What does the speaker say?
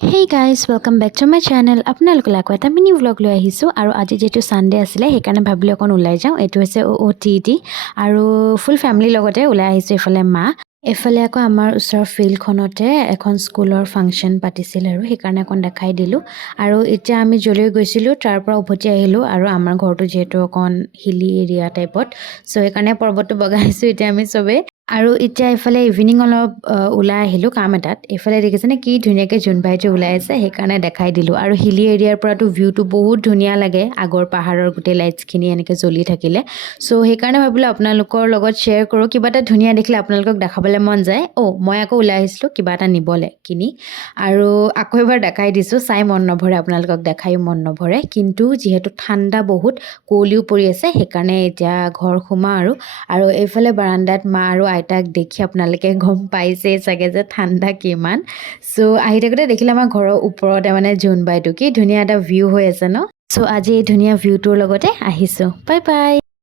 Hey guys, welcome back to my channel. আপোনালোকলৈ আকৌ এটা মিনি ভ্লগ লৈ আহিছোঁ আৰু আজি যেটো সানডে আছিলে সেইকাৰণে ভাবিলোঁ অকণ ওলাই যাওঁ। এটো হৈছে OOTD আৰু ফুল ফ্যামিলিৰ লগতে ওলাই আহিছোঁ। এফালে মা, এফালে আকৌ আমাৰ ওচৰৰ ফিল্ডখনতে এখন স্কুলৰ ফাংচন পাতিছিল আৰু সেইকাৰণে অকণ দেখাই দিলোঁ। আৰু এতিয়া আমি জলৈ গৈছিলোঁ তাৰ পৰা উভতি আহিলোঁ আৰু আমাৰ ঘৰটো যেটো অকণ হিলি এৰিয়া টাইপত, সো সেইকাৰণে পৰ্বতটো বগাইছোঁ এতিয়া আমি সবে। আৰু এতিয়া ইফালে ইভিনিং অলপ ওলাই আহিলোঁ কাম এটাত। এফালে দেখিছেনে কি ধুনীয়াকৈ জোনবাইটো ওলাই আছে, সেইকাৰণে দেখাই দিলোঁ। আৰু হিলি এৰিয়াৰ পৰাটো ভিউটো বহুত ধুনীয়া লাগে, আগৰ পাহাৰৰ গোটেই লাইটছখিনি এনেকৈ জ্বলি থাকিলে। সো সেইকাৰণে ভাবিলোঁ আপোনালোকৰ লগত শ্বেয়াৰ কৰোঁ। কিবা এটা ধুনীয়া দেখিলে আপোনালোকক দেখাবলৈ মন যায়। মই আকৌ ওলাই আহিছিলোঁ কিবা এটা নিবলৈ কিনি, আৰু আকৌ এবাৰ দেখাই দিছোঁ। চাই মন নভৰে, আপোনালোকক দেখাই মন নভৰে, কিন্তু যিহেতু ঠাণ্ডা বহুত কুঁৱলীও পৰি আছে সেইকাৰণে এতিয়া ঘৰ সোমাওঁ। আৰু এইফালে বাৰান্দাত মা আৰু আইতাক দেখি আপোনালোকে গম পাইছেই চাগে যে ঠাণ্ডা কিমান। সো আহি থাকোঁতে দেখিলে আমাৰ ঘৰৰ ওপৰতে মানে জোনবাইটো কি ধুনীয়া এটা ভিউ হৈ আছে ন। সো আজি এই ধুনীয়া ভিউটোৰ লগতে আহিছোঁ। Bye bye.